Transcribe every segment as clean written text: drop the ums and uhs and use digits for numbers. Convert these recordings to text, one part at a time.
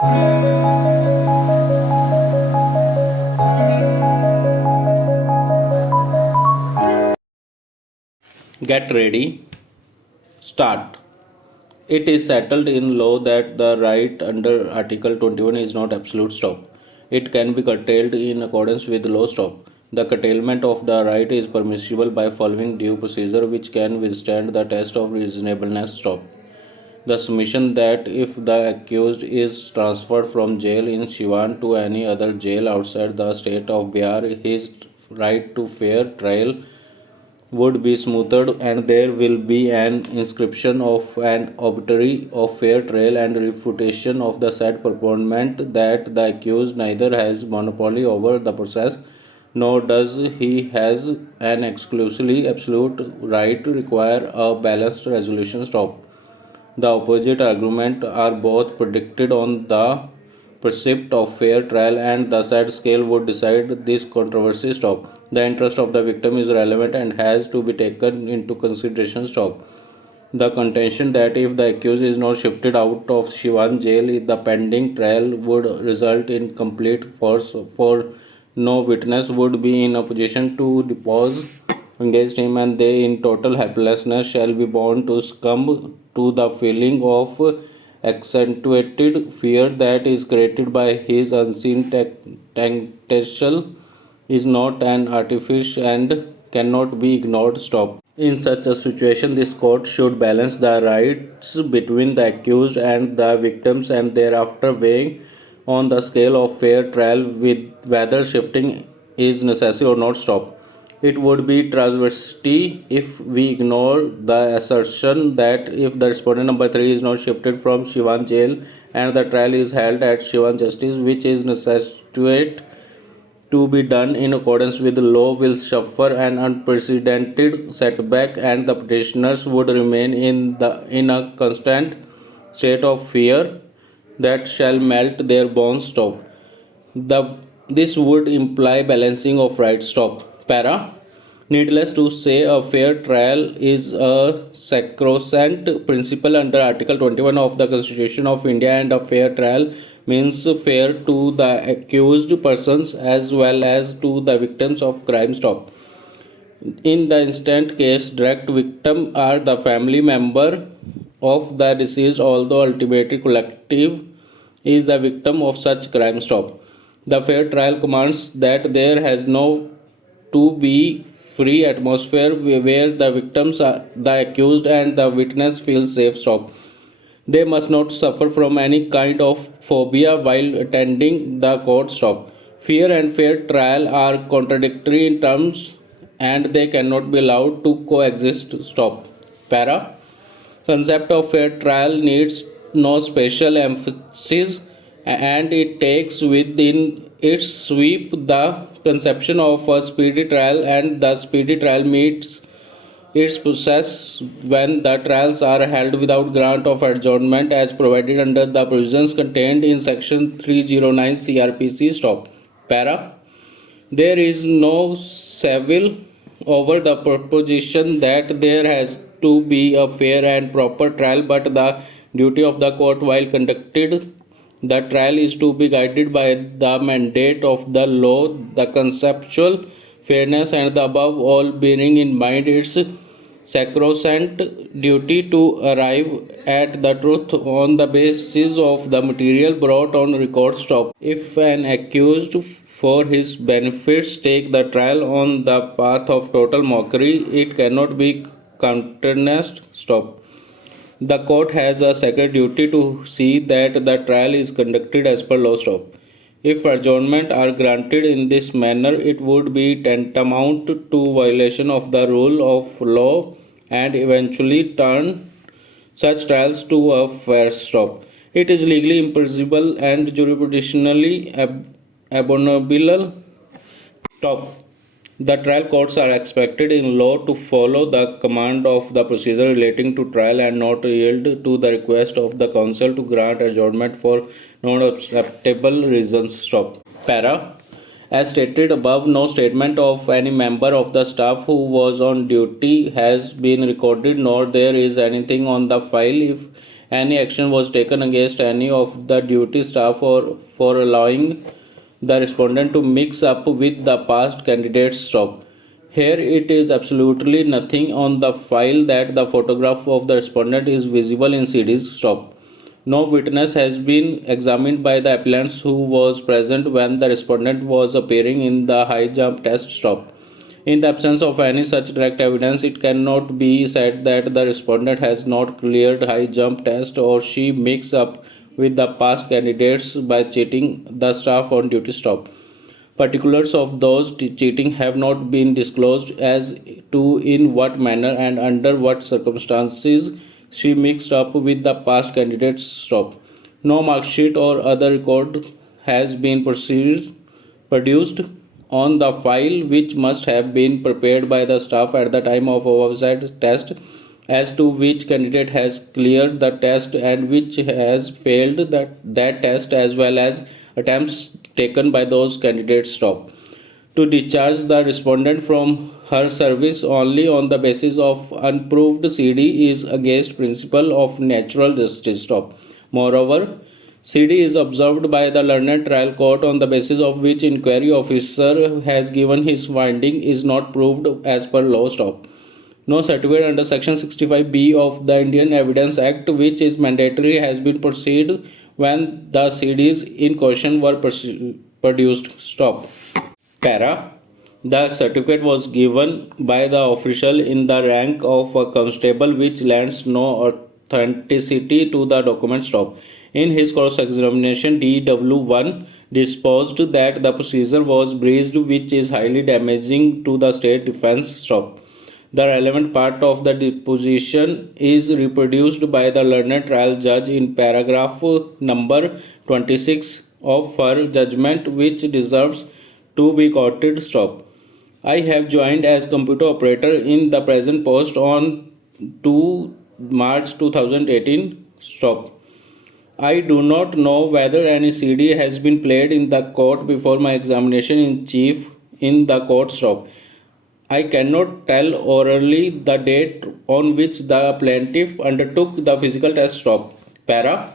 Get ready. Start. It is settled in law that the right under Article 21 is not absolute stop. It can be curtailed in accordance with law stop. The curtailment of the right is permissible by following due procedure which can withstand the test of reasonableness stop. The submission that if the accused is transferred from jail in Siwan to any other jail outside the state of Bihar, his right to fair trial would be smoothed and there will be an inscription of an obituary of fair trial and refutation of the said proponent that the accused neither has monopoly over the process nor does he has an exclusively absolute right to require a balanced resolution stop. The opposite argument are both predicted on the precept of fair trial and the said scale would decide this controversy stop. The interest of the victim is relevant and has to be taken into consideration stop. The contention that if the accused is not shifted out of Shivan jail, the pending trial would result in complete force for no witness would be in a position to depose against him and they in total helplessness shall be bound to succumb to the feeling of accentuated fear that is created by his unseen temptation is not an artifice and cannot be ignored stop. In such a situation, this court should balance the rights between the accused and the victims and thereafter weighing on the scale of fair trial with whether shifting is necessary or not stop. It would be travesty if we ignore the assertion that if the respondent number 3 is not shifted from Shivan jail and the trial is held at Shivan justice, which is necessary to be done in accordance with the law, will suffer an unprecedented setback and the petitioners would remain in a constant state of fear that shall melt their bones stop. This would imply balancing of rights stop. Para. Needless to say, a fair trial is a sacrosanct principle under Article 21 of the Constitution of India, and a fair trial means fair to the accused persons as well as to the victims of crime stop. In the instant case, direct victim are the family member of the deceased, although ultimately collective is the victim of such crime stop. The fair trial commands that there has no to be free atmosphere where the victims are the accused and the witness feel safe stop. They must not suffer from any kind of phobia while attending the court stop. Fear and fair trial are contradictory in terms and they cannot be allowed to coexist stop. Para. Concept of fair trial needs no special emphasis and it takes within its sweep the conception of a speedy trial and the speedy trial meets its process when the trials are held without grant of adjournment as provided under the provisions contained in section 309 CRPC stop. Para. There is no cavil over the proposition that there has to be a fair and proper trial, but the duty of the court while conducted the trial is to be guided by the mandate of the law, the conceptual fairness, and the above all bearing in mind its sacrosanct duty to arrive at the truth on the basis of the material brought on record stop. If an accused for his benefits take the trial on the path of total mockery, it cannot be countenanced stop. The court has a sacred duty to see that the trial is conducted as per law stop. If adjournment are granted in this manner, it would be tantamount to violation of the rule of law and eventually turn such trials to a fair stop. It is legally impossible and jurisdictionally abominable. Top. The trial courts are expected in law to follow the command of the procedure relating to trial and not yield to the request of the counsel to grant adjournment for non-acceptable reasons. Stop. Para. As stated above, no statement of any member of the staff who was on duty has been recorded, nor there is anything on the file if any action was taken against any of the duty staff or for allowing the respondent to mix up with the past candidate's stop. Here it is absolutely nothing on the file that the photograph of the respondent is visible in CD's stop. No witness has been examined by the appellant who was present when the respondent was appearing in the high jump test stop. In the absence of any such direct evidence, it cannot be said that the respondent has not cleared high jump test or she mixed up with the past candidates by cheating the staff on duty stop. Particulars of those cheating have not been disclosed as to in what manner and under what circumstances she mixed up with the past candidate's stop. No mark sheet or other record has been produced on the file which must have been prepared by the staff at the time of oversight test as to which candidate has cleared the test and which has failed that test as well as attempts taken by those candidates stop to discharge the respondent from her service only on the basis of unproved CD is against principle of natural justice stop. Moreover, CD is observed by the learned trial court on the basis of which inquiry officer has given his finding is not proved as per law stop. No certificate under section 65B of the Indian Evidence Act which is mandatory has been proceeded when the CDs in question were produced stop. Para. The certificate was given by the official in the rank of a constable which lends no authenticity to the document stop. In his cross examination, DW1 disposed that the procedure was breached which is highly damaging to the state defense stop. The relevant part of the deposition is reproduced by the learned trial judge in paragraph number 26 of her judgment which deserves to be quoted stop. I have joined as computer operator in the present post on 2 March 2018 stop. I do not know whether any CD has been played in the court before my examination in chief in the court stop. I cannot tell orally the date on which the plaintiff undertook the physical test stop. Para.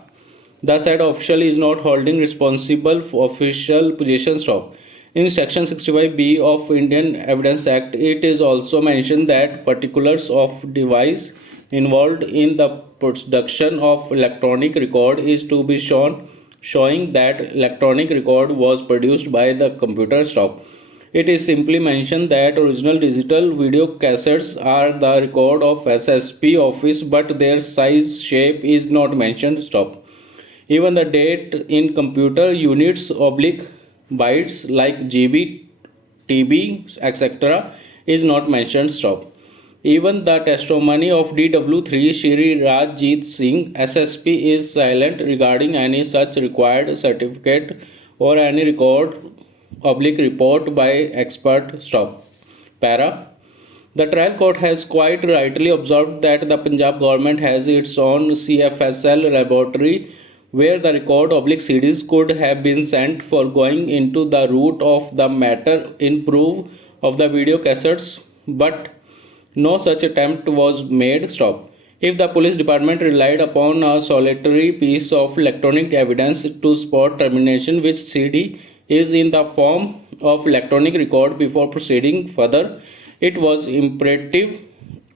The said official is not holding responsible for official position stop. In section 65B of Indian Evidence Act, it is also mentioned that particulars of device involved in the production of electronic record is to be shown showing that electronic record was produced by the computer stop. It is simply mentioned that original digital video cassettes are the record of SSP office but their size shape is not mentioned stop. Even the date in computer units oblique bytes like GB, TB, etc. is not mentioned stop. Even the testimony of DW3 Shri Rajjeet Singh SSP is silent regarding any such required certificate or any record oblique report by expert stop. Para. The trial court has quite rightly observed that the Punjab government has its own CFSL laboratory where the record oblique CDs could have been sent for going into the root of the matter in proof of the video cassettes, but no such attempt was made stop. If the police department relied upon a solitary piece of electronic evidence to support termination which CD is in the form of electronic record before proceeding further, it was imperative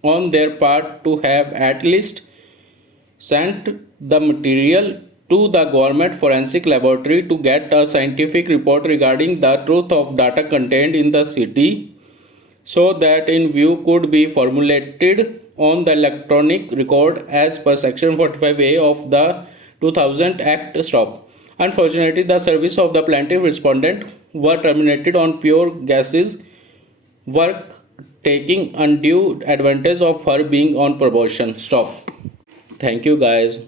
on their part to have at least sent the material to the government forensic laboratory to get a scientific report regarding the truth of data contained in the CD so that in view could be formulated on the electronic record as per section 45A of the 2000 Act stop. Unfortunately, the service of the plaintiff respondent were terminated on pure guesses work taking undue advantage of her being on probation stop. Thank you guys.